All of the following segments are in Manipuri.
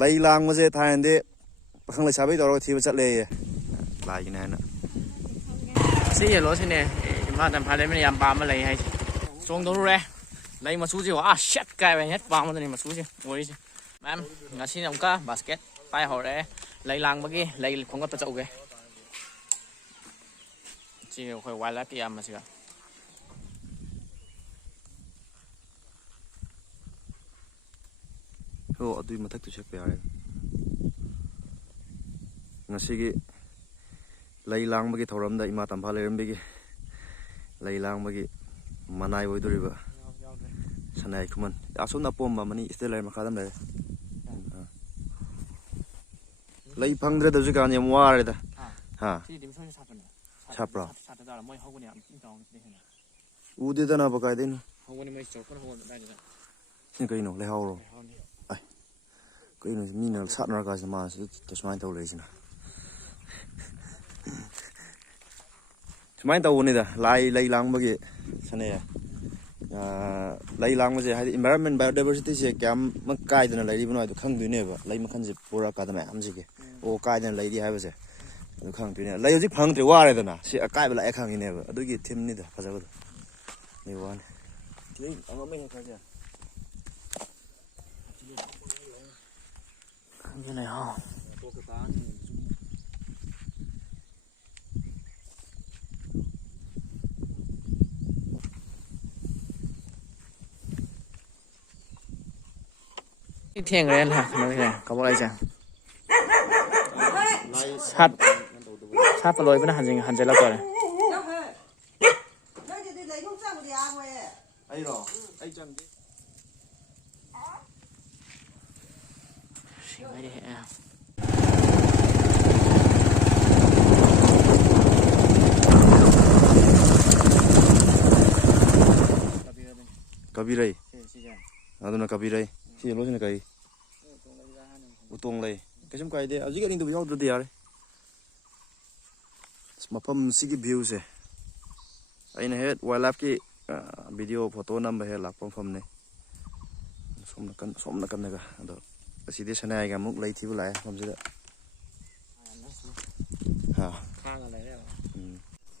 ꯂꯩ ꯂꯥꯡꯕꯁꯦ ꯊꯥꯏꯅꯗꯤ ꯄꯥꯈꯪ ꯂꯩꯁꯥꯕꯤ ꯇꯧꯔꯒ ꯊꯤꯕ ꯆꯠꯂꯦꯌꯦ ꯂꯥꯏꯒꯤꯅꯦ ꯍꯥꯏꯅ ꯁꯤ ꯌꯦꯜꯂꯣꯁꯤꯅꯦ ꯏꯃꯥ ꯇꯝꯐꯥ ꯂꯩꯃꯅ ꯌꯥꯝ ꯄꯥꯝꯕ ꯂꯩ ꯍꯥꯏꯁꯦ ꯆꯣꯡꯗꯧꯔꯨꯔꯦ ꯂꯩ ꯃꯆꯨꯁꯦ ꯁꯦꯠ ꯀꯥꯏꯕ ꯍꯦꯛ ꯄꯥꯝꯕꯗꯅꯤ ꯃꯆꯨꯁꯦ ꯑꯣꯏꯔꯤꯁꯦ ꯃꯌꯥꯝ ꯉꯁꯤꯅ ꯑꯃꯨꯛꯀ ꯕꯥꯁꯀꯦꯠ ꯄꯥꯏ ꯍꯧꯔꯛꯑꯦ ꯂꯩ ꯂꯥꯡꯕꯒꯤ ꯂꯩ ꯈꯣꯝꯒꯠꯄ ꯆꯠꯎꯒꯦ ꯁꯤ ꯑꯩꯈꯣꯏ ꯋꯥꯏꯜ ꯂꯥꯏꯐꯀꯤ ꯏꯌꯥꯝꯕꯁꯤꯒ ꯑꯣ ꯑꯗꯨꯏ ꯃꯊꯛꯇꯨ ꯁꯦꯠꯄ ꯌꯥꯔꯦ ꯉꯁꯤꯒꯤ ꯂꯩ ꯂꯥꯡꯕꯒꯤ ꯊꯧꯔꯝꯗ ꯏꯃꯥ ꯇꯝꯐꯥ ꯂꯩꯔꯦꯝꯕꯤꯒꯤ ꯂꯩ ꯂꯥꯡꯕꯒꯤ ꯃꯅꯥꯏ ꯑꯣꯏꯗꯣꯔꯤꯕ ꯁꯅꯥꯌꯥꯏ ꯈꯨꯃꯟ ꯑꯁꯣꯝꯗ ꯑꯄꯣꯝꯕ ꯑꯃꯅꯤ ꯏꯁꯇꯦꯜ ꯂꯩꯔ ꯃꯈꯥꯗ ꯂꯩꯔꯦ ꯂꯩ ꯐꯪꯗ꯭ꯔꯦꯗ ꯍꯧꯖꯤꯛꯀꯥꯟ ꯌꯥꯝ ꯋꯥꯔꯦꯗ ꯍꯥ ꯁꯥꯄ꯭ꯔꯣ ꯎꯗꯦꯗꯅꯕ ꯀꯥꯏꯗꯩꯅꯣ ꯁꯤꯅ ꯀꯩꯅꯣ ꯂꯩꯍꯥꯎꯔꯣ ꯑꯩ ꯀꯩꯅꯣ ꯃꯤꯅ ꯁꯥꯠꯅꯔꯀꯥꯟꯁꯤꯗ ꯃꯥꯅ ꯁꯨꯃꯥꯏꯅ ꯇꯧ ꯂꯩꯔꯤꯁꯤꯅ ꯁꯨꯃꯥꯏꯅ ꯇꯧꯕꯅꯤꯗ ꯂꯩ ꯂꯥꯡꯕꯒꯤ ꯁꯅꯩꯌꯦ ꯂꯩ ꯂꯥꯡꯕꯁꯦ ꯍꯥꯏꯗꯤ ꯏꯟꯚꯥꯏꯔꯣꯟꯃꯦꯟ ꯕꯥꯏꯑꯣꯗꯥꯏꯕꯔꯁꯤꯇꯤꯁꯦ ꯀꯌꯥꯃꯨꯛ ꯀꯥꯏꯗꯅ ꯂꯩꯔꯤꯕꯅꯣ ꯍꯥꯏꯗꯣ ꯈꯪꯗꯣꯏꯅꯦꯕ ꯂꯩ ꯃꯈꯜꯁꯦ ꯄꯨꯔꯛꯑꯀꯥꯟꯗ ꯃꯌꯥꯝꯁꯤꯒꯤ ꯑꯣ ꯀꯥꯏꯗꯅ ꯂꯩꯔꯤ ꯍꯥꯏꯕꯁꯦ ꯑꯗꯨ ꯈꯪꯗꯣꯏꯅꯦ ꯂꯩ ꯍꯧꯖꯤꯛ ꯐꯪꯗ꯭ꯔꯦ ꯋꯥꯔꯦꯗꯅ ꯁꯤ ꯑꯀꯥꯏꯕ ꯂꯥꯛꯑꯦ ꯈꯪꯉꯤꯅꯦꯕ ꯑꯗꯨꯒꯤ ꯊꯤꯝꯅꯤꯗ ꯐꯖꯕꯗꯣ ꯂꯩ ꯋꯥꯅꯤ ꯊꯦꯡꯈ꯭ꯔꯦ ꯀꯩꯅꯣꯁꯦ ꯀꯕꯣꯛ ꯂꯩꯁꯦ ꯁꯥꯠꯄ ꯂꯣꯏꯕꯅ ꯍꯟꯖꯤꯜꯂꯛꯇꯣꯔꯦ ꯑꯩꯔꯣ ꯑꯩ ꯆꯪꯗꯦ ꯀꯕꯤꯔꯩ ꯑꯗꯨꯅ ꯀꯕꯤꯔꯩ ꯁꯤ ꯌꯦꯜꯂꯣꯁꯤꯅ ꯀꯔꯤ ꯎꯇꯣꯡ ꯂꯩ ꯀꯩꯁꯨꯝ ꯀꯥꯏꯗꯦ ꯍꯧꯖꯤꯛ ꯑꯅꯤꯗꯨꯕꯨ ꯌꯥꯎꯗ꯭ꯔꯗꯤ ꯌꯥꯔꯦ ꯃꯐꯝꯁꯤꯒꯤ ꯚ꯭ꯌꯨꯁꯦ ꯑꯩꯅ ꯍꯦꯛ ꯋꯥꯏꯜ ꯂꯥꯏꯐꯀꯤ ꯚꯤꯗꯤꯑꯣ ꯐꯣꯇꯣ ꯅꯝꯕ ꯍꯦꯛ ꯂꯥꯛꯄ ꯃꯐꯝꯅꯤ ꯁꯣꯝ ꯅꯥꯀꯟꯗꯒ ꯑꯗꯣ ꯑꯁꯤꯗꯤ ꯁꯅꯥꯌꯥꯏꯒ ꯑꯃꯨꯛ ꯂꯩ ꯊꯤꯕ ꯂꯥꯛꯑꯦ ꯃꯐꯝꯁꯤꯗ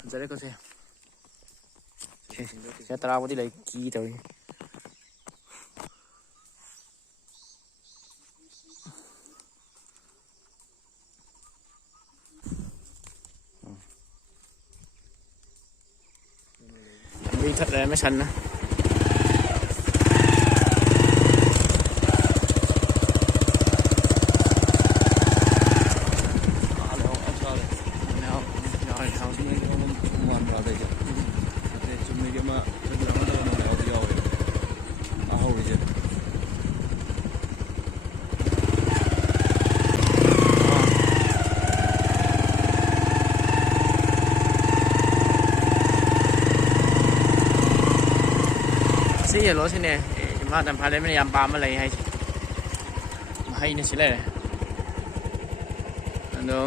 ꯐꯖꯔꯦꯀꯣ ꯁꯦ ꯇꯔꯥꯕꯨꯗꯤ ꯂꯩ ꯀꯤ ꯇꯧꯏ ꯊꯠ ꯂꯩꯔꯝꯃꯦ ꯁꯟꯅ ꯁꯤ ꯌꯦꯜꯂꯣꯁꯤꯅꯦ ꯏꯃꯥ ꯇꯝꯐꯥ ꯂꯩꯃꯅ ꯌꯥꯝ ꯄꯥꯝꯕ ꯂꯩ ꯍꯥꯏꯁꯦ ꯃꯍꯩꯅ ꯁꯤ ꯂꯩꯔꯦ ꯑꯗꯣ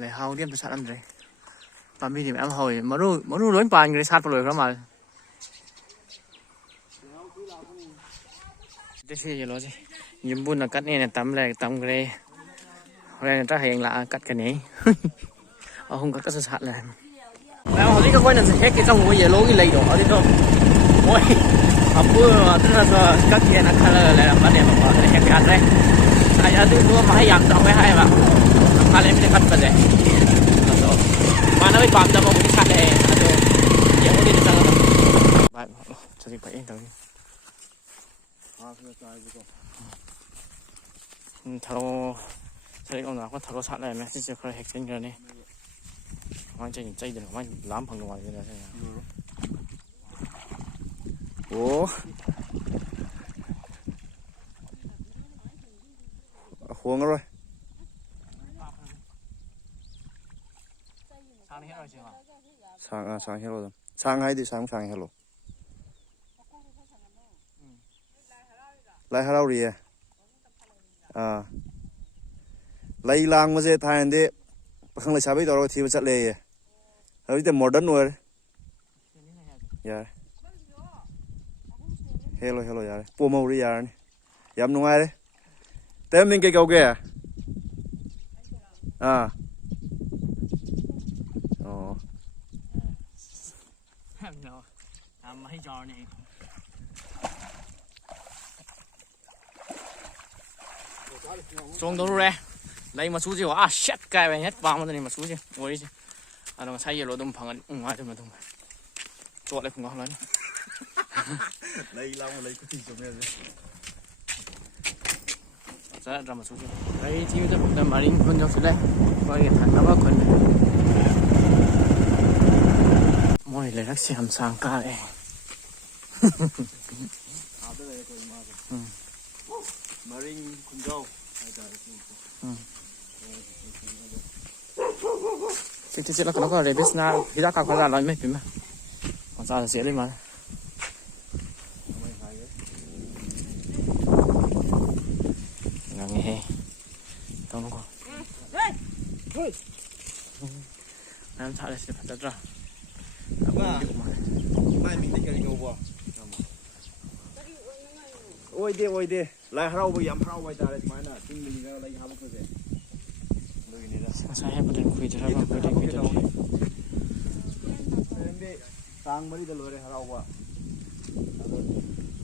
ꯂꯩꯍꯥꯎꯗꯤ ꯑꯝꯇ ꯁꯥꯠꯂꯝꯗ꯭ꯔꯦ ꯄꯥꯝꯕꯤꯗꯤ ꯃꯌꯥꯝ ꯍꯧꯋꯤ ꯃꯔꯨ ꯂꯣꯏ ꯄꯥꯟꯈ꯭ꯔꯦ ꯁꯥꯠꯄ ꯂꯣꯏꯈ꯭ꯔ ꯃꯥꯜꯂꯦ ꯁꯤ ꯌꯦꯜꯂꯣꯁꯦ ꯌꯨꯝꯕꯨꯅ ꯀꯠꯅꯦꯅ ꯇꯝꯈ꯭ꯔꯦ ꯍꯣꯔꯦꯟ ꯅꯠꯇ꯭ꯔꯥ ꯍꯌꯦꯡ ꯂꯥꯛꯑ ꯀꯠꯀꯅꯤ ꯑꯍꯨꯝ ꯈꯛꯇꯁꯨ ꯁꯥꯠꯂꯦ ꯃꯌꯥꯝ ꯍꯧꯖꯤꯛ ꯑꯩꯈꯣꯏꯅꯁꯨ ꯍꯦꯛꯀꯦ ꯆꯪꯉꯨꯕ ꯌꯦꯜꯂꯣꯒꯤ ꯂꯩꯗꯣ ꯑꯗꯨꯗꯣ ꯃꯣꯏ ꯑꯗꯨꯅꯁꯨ ꯀꯛꯀꯦꯅ ꯈꯜꯂꯒ ꯂꯩꯔꯝꯕꯅꯦꯕꯀꯣ ꯑꯗꯨꯅ ꯍꯦꯛ ꯌꯥꯗ꯭ꯔꯦ ꯑꯗꯨꯗꯣ ꯃꯍꯩ ꯌꯥꯝ ꯆꯥꯎꯋꯦ ꯍꯥꯏꯌꯦꯕ ꯇꯝꯐꯥ ꯂꯩꯃꯅ ꯀꯠꯄꯁꯦ ꯑꯗꯣ ꯏꯃꯥꯟꯅꯕꯩ ꯄꯥꯝꯗꯕꯕꯨꯗꯤ ꯁꯥꯠꯂꯛꯑꯦ ꯑꯗꯣ ꯌꯦꯡꯉꯨꯗꯤ ꯆꯪꯉꯒ ꯁꯖꯤꯛ ꯐꯩꯌꯦ ꯇꯧꯏ ꯊꯔꯣ ꯁꯖꯤꯛ ꯂꯣꯝꯗ ꯂꯥꯛꯄ ꯊꯔꯣ ꯁꯥꯠ ꯂꯩꯔꯝꯃꯦ ꯁꯤꯁꯦ ꯈꯔ ꯍꯦꯛꯆꯤꯟꯈ꯭ꯔꯅꯤ ꯀꯃꯥꯏꯅ ꯆꯩꯗꯅꯣ ꯀꯃꯥꯏꯅ ꯂꯥꯝ ꯐꯪꯗꯧ ꯃꯥꯜꯂꯤꯗ ꯑꯣ ꯍꯣꯡꯉꯔꯣꯏ ꯁꯥꯡ ꯍꯦꯜꯂꯣ ꯑꯗꯨꯝ ꯁꯥꯡ ꯍꯥꯏꯗꯤ ꯁꯥꯡ ꯍꯦꯜꯂꯣ ꯂꯥꯏ ꯍꯔꯥꯎꯔꯤꯌꯦ ꯂꯩ ꯂꯥꯡꯕꯁꯦ ꯊꯥꯏꯅꯗꯤ ꯄꯥꯈꯪ ꯂꯩꯁꯥꯕꯤ ꯇꯧꯔꯒ ꯊꯤꯕ ꯆꯠꯂꯦꯌꯦ ꯍꯧꯖꯤꯛꯇꯤ ꯃꯣꯗꯔꯟ ꯑꯣꯏꯔꯦ ꯌꯥꯔꯦ ꯍꯦꯜꯂꯣ ꯌꯥꯔꯦ ꯄꯣꯝꯍꯧꯔꯤ ꯌꯥꯔꯅꯤ ꯌꯥꯝ ꯅꯨꯡꯉꯥꯏꯔꯦ Tem mình cái câu kia. À. Ồ. Mấy trò này. Xuống đâu rồi? Lấy mà xuống gì à shit cái này hết vào mà này mà xuống gì? Ngồi đi. À nó sai rồi đâm phẳng ngoài thôi mà thôi. Chỗ lại không ngon lắm. Lấy lâu lấy cái gì cho em. Ra mà xuống gì? Đây chỉ biết một tấm marin con nhau đây. Coi cái thằng nó bao con. Mỗi lại rắc xem sang cả đấy. Maring Kunjau. Thì là nó có rabies na, thì đã có ra nói mấy phim mà. Còn sao là sẽ lên mà. Nghe. Tao nó có. Em thả lại sẽ phải ra. Mai mình đi cái câu ôi đi lại hao bây giờ hao bây giờ đấy mà nè tin mình ra lại hao cái gì đôi này đó Saya hay berdiri kuih jalan berdiri kuih jalan. Ini tang mari dah lori hao quá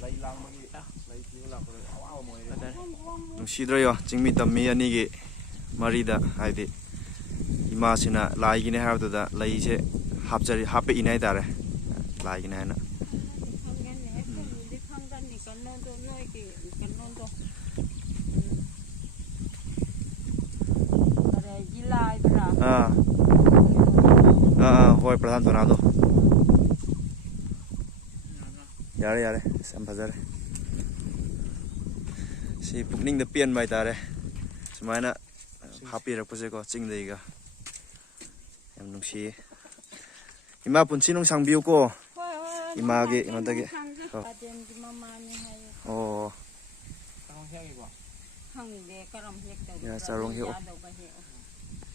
lại lang mari lại tiếng lang rồi áo mồi si rồi yo chính tầm mi anh cái mari da hay đi ima sina lại cái này hao đó lại sẽ hấp bị này ta rồi lại cái này nè hoi pradhan bana do yare sam bazar si pukning de pian bai tare sumaina happy rak pose ko ching dei ga yam nung si ima punchi nung sang biu ko ima ge ima da ge oh ya sarong hiu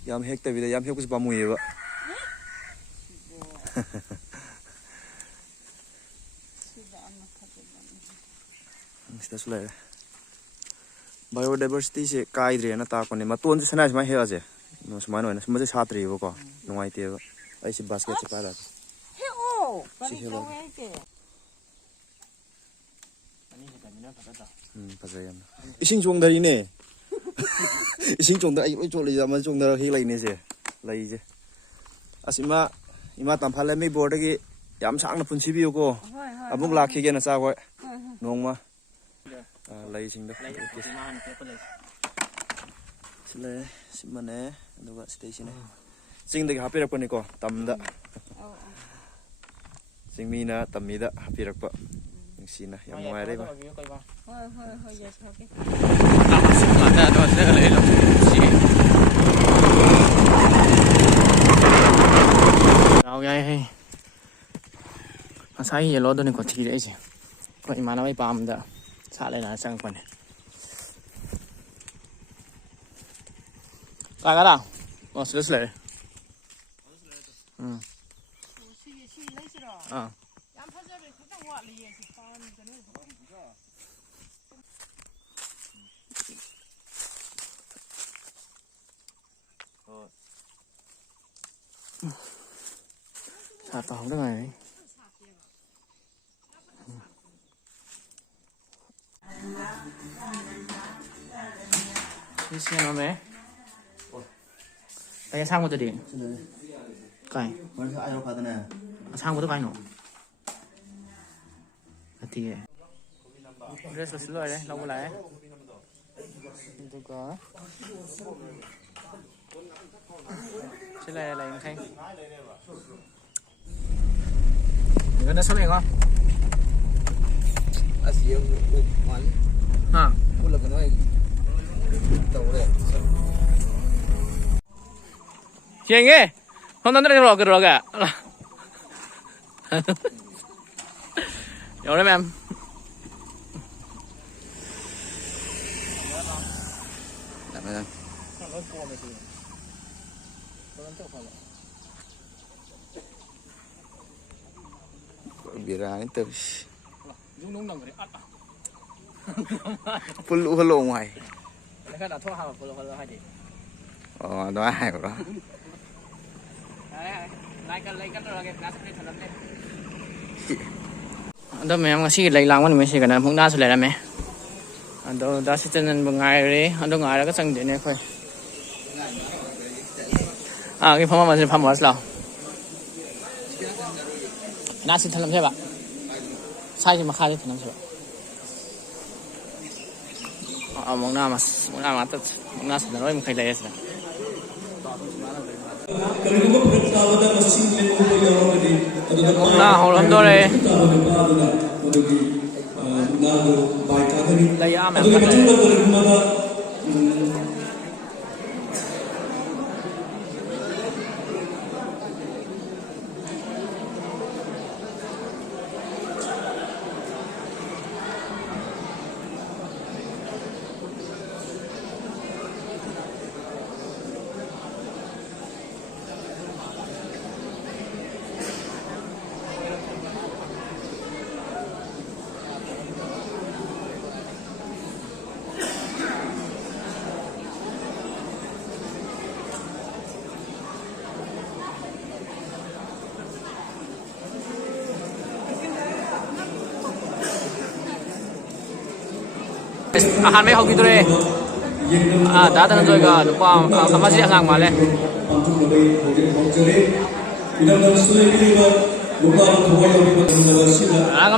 yam hek ta vida yam hek kus ba mui ba Kita sulai. Biodiversity se kai dre na ta ko ne matun se sana mai he aje. No smai no na smaje chatri bo ko. Nungai te ba. Ai si basket se para. He o. Pari ko ai ke. Ani ke kamina patata. Pasayam. Ising chong dari ne. Ising chong da ai oi chole ja ma chong da hi lai ne se. Lai je. Asima ima tamphala me board gi yam sang na punsi bi ko. Abung la khi ge na sa ko. Nong ma. Lấy chính được lấy lấy xin mà nè đâu vậy station này xin được happy rakpa này co tầm đó xin mi na tầm mi đó happy rakpa những xin này em ngoài đây ba đâu vậy sáng giờ lo đó nên có thi đấy chứ vậy mà nó mới bám đó xả lại là sang phần này lại cái nào xử lý xả tàu cái này đi xem nó bé đây sang một tờ điện cái sang một tờ cái nổ thì rất là xin lỗi đấy lâu lại tôi có xin lỗi lại thanh cái nó số này không hả chị nghe hôm nay nó rồi cả rồi đấy em bira itu pul halo ngoài khá là thoát hao của hai chị đó ai của đó lại cái rồi cái nát thành lắm đấy đó mẹ ngasih lấy lang mình sih kan mung nasi lấy mẹ đó đó sẽ chân bằng ngày rồi đó ngày là cái sang đến này thôi cái phong mà sẽ phong vào sao nasi thành lắm thế bạn sai thì mà khai thì thành lắm thế bạn mung na tất mung nasi nó rồi mình khai lấy rồi mung na hầu lắm đó đấy lấy am em ahan mấy học gì đấy đã từng rồi cả lúc qua mà sẽ ngang mà lên ngang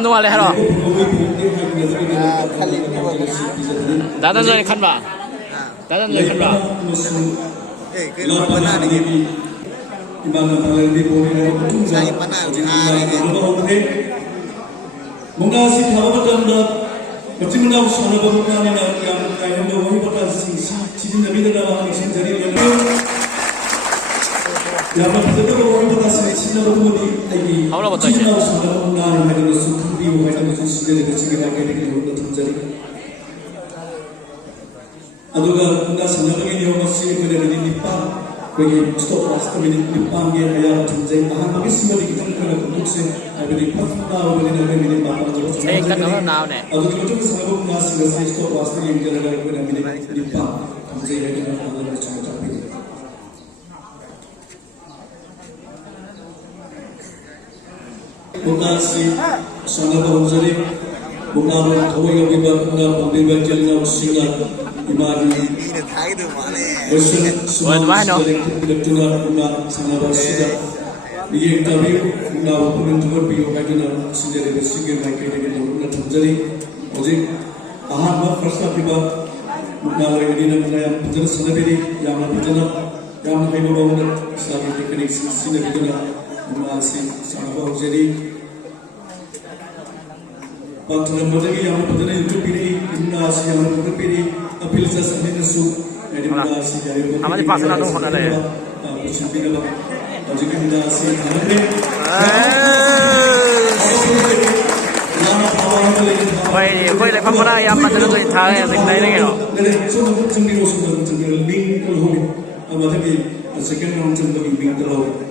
đâu mà lên hả đã từng rồi khăn bà đã từng rồi khăn bà cái lo bana này saya bana mungkin si kalau betul macam mana usaha berbuka ni nak yang dua hari cincin Nabi dalam cincin jadi yang betul dua hari berbuka cincin Nabi lagi cincin usaha berbuka ni macam mana sukan dia macam mana sudah cincin lagi ni untuk jadi aduga kita senang lagi ni orang sih kerja di Nipah bagi stop rasa di Nipah dia ayat cincin tahan bagi semua di kita kerana untuk sih bagi pasca bagi nabi ni bapa cái nó nào nè aduh kita tu selalu ngasih stop rasa yang jalan lagi kerana di Nipah cincin lagi nak Allah macam tapi bukan si sana baru jadi bukan kau yang bukan pembeli jalan usia imani ini Thai tu mana semua tidak tuna bukan sana baru sudah dia tapi bukan pun cuma biar kerana sendiri bersihkan mereka dengan bukan terjadi jadi tahan mak first tiba bukan lagi di dalam yang berjalan sendiri yang berjalan yang hai bawa selagi teknik sendiri dengan bukan si sana baru jadi Patron berlagi yang berjalan itu pilih inasi yang berpilih apil sesat ini su jadi inasi yang berpilih amat dipaksa dong mana deh bersimping apa jadi inasi ini quay lại phong ra em mà tôi thấy thằng dịch đấy đấy kìa nên số lượng chuẩn bị một số lượng chuẩn bị link kalau hobi ama tapi second round chuẩn bị link kalau